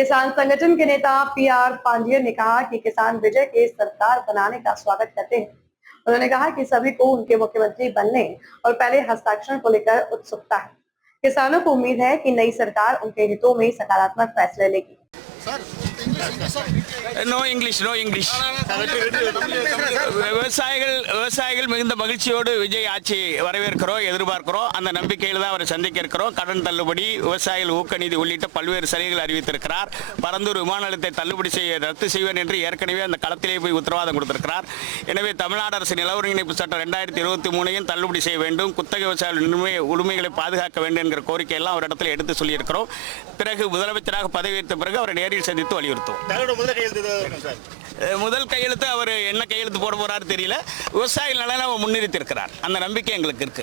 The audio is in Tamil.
किसान संगठन के नेता पीआर पांडियन ने कहा कि किसान विजय के सरकार बनाने का स्वागत करते हैं। उन्होंने कहा कि सभी को उनके मुख्यमंत्री बनने और पहले हस्ताक्षर को लेकर उत्सुकता है। किसानों को उम्मीद है कि नई सरकार उनके हितों में सकारात्मक फैसले लेगी। நோ இங்கிலீஷ் விவசாயிகள் மிகுந்த மகிழ்ச்சியோடு விஜய் ஆட்சி வரவேற்கிறோம், எதிர்பார்க்கிறோம். அந்த நம்பிக்கையில் தான் அவரை சந்திக்க இருக்கிறோம். கடன் தள்ளுபடி, விவசாயிகள் ஊக்க நிதி உள்ளிட்ட பல்வேறு சலுகைகள் அறிவித்திருக்கிறார். பரந்தூர் விமான நிலையத்தை தள்ளுபடி ரத்து செய்வேன் என்று ஏற்கனவே அந்த களத்திலே போய் உத்தரவாதம் கொடுத்திருக்கிறார். எனவே தமிழ்நாடு அரசு நில ஒருங்கிணைப்பு சட்டம் 2023 தள்ளுபடி செய்ய வேண்டும், குத்தகை விவசாயிகள் உரிமைகளை பாதுகாக்க வேண்டும் என்கிற கோரிக்கையெல்லாம் ஒரு இடத்துல எடுத்து சொல்லியிருக்கிறோம். பிறகு முதலமைச்சராக பதவியேற்ற பிறகு அவரை நேரில் சந்தித்து வலியுறுத்தும். முதல் கையெழுத்து அவர் என்ன கையெழுத்து போட போறாரு தெரியல. விவசாயிகள் நலனை அவர் முன்னிறுத்தி இருக்கிறார். அந்த நம்பிக்கை எங்களுக்கு இருக்கு.